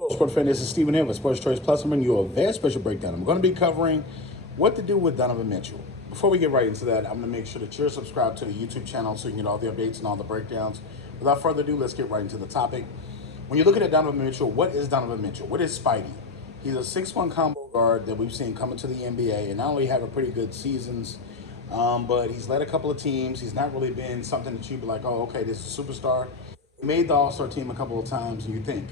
Hello, sport fan. This is Stephen Hill with Sports Choice Plus. I'm bringing you a very special breakdown. I'm going to be covering what to do with Donovan Mitchell. Before we get right into that, I'm going to make sure that you're subscribed to the YouTube channel so you can get all the updates and all the breakdowns. Without further ado, let's get right into the topic. When you're looking at Donovan Mitchell, what is Donovan Mitchell? What is Spidey? He's a 6'1" combo guard that we've seen coming to the NBA and not only having pretty good seasons, but he's led a couple of teams. He's not really been something that you'd be like, oh, okay, this is a superstar. He made the All-Star team a couple of times, and you think,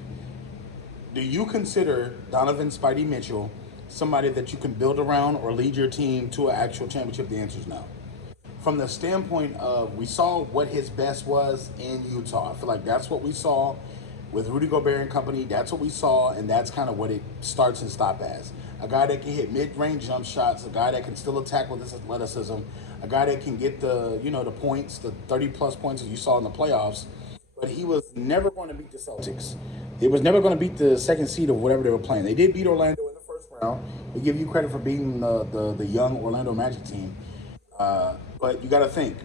do you consider Donovan Spidey Mitchell somebody that you can build around or lead your team to an actual championship? The answer is no. From the standpoint of, we saw what his best was in Utah. I feel like that's what we saw with Rudy Gobert and company. That's what we saw, and that's kind of what it starts and stops as. A guy that can hit mid-range jump shots, a guy that can still attack with his athleticism, a guy that can get the, the points, the 30-plus points that you saw in the playoffs. But he was never going to beat the Celtics. He was never going to beat the second seed of whatever they were playing. They did beat Orlando in the first round. We give you credit for beating the young Orlando Magic team. But you got to think,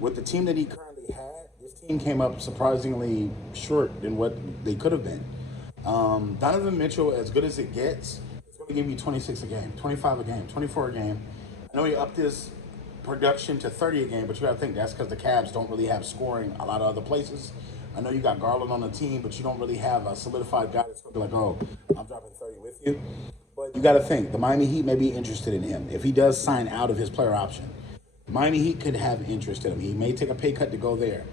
with the team that he currently had, this team came up surprisingly short than what they could have been. Donovan Mitchell, as good as it gets, is going to give you 26 a game, 25 a game, 24 a game. I know he upped his production to 30 a game, but you got to think that's because the Cavs don't really have scoring a lot of other places. I know you got Garland on the team, but you don't really have a solidified guy that's going to be like, oh, I'm dropping 30 with you. But you got to think, the Miami Heat may be interested in him. If he does sign out of his player option, Miami Heat could have interest in him. He may take a pay cut to go there.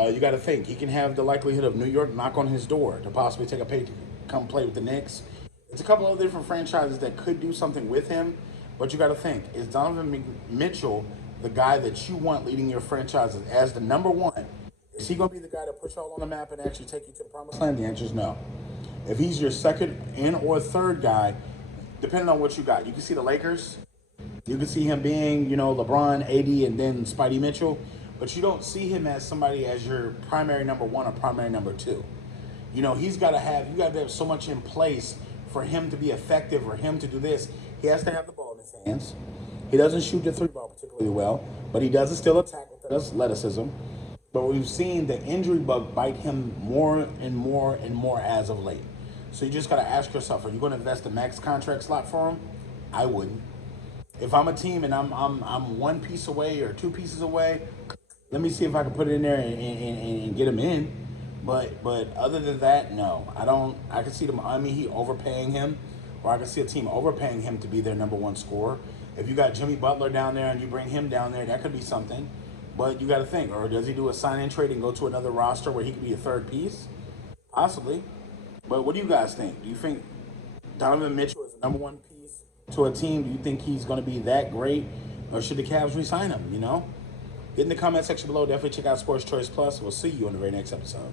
You got to think, he can have the likelihood of New York knock on his door to possibly take a pay to come play with the Knicks. It's a couple of different franchises that could do something with him. But you got to think, is Donovan Mitchell the guy that you want leading your franchises as the number one? Is he going to be the guy to put y'all on the map and actually take you to the promised land? The answer is no. If he's your second and or third guy, depending on what you got, you can see the Lakers. You can see him being, LeBron, AD, and then Spidey Mitchell. But you don't see him as somebody as your primary number one or primary number two. He's got to have, you got to have so much in place for him to be effective or him to do this. He has to have the ball in his hands. He doesn't shoot the three ball particularly well, but he does still attack with athleticism. But we've seen the injury bug bite him more and more and more as of late. So you just got to ask yourself, are you going to invest a max contract slot for him? I wouldn't. If I'm a team and I'm one piece away or two pieces away, let me see if I can put it in there and get him in. But other than that, no. I can see the Miami Heat overpaying him, or I can see a team overpaying him to be their number one scorer. If you got Jimmy Butler down there and you bring him down there, that could be something. But you got to think, or does he do a sign-in trade and go to another roster where he could be a third piece? Possibly. But what do you guys think? Do you think Donovan Mitchell is the number one piece to a team? Do you think he's going to be that great? Or should the Cavs re-sign him, Get in the comment section below. Definitely check out Sports Choice Plus. We'll see you in the very next episode.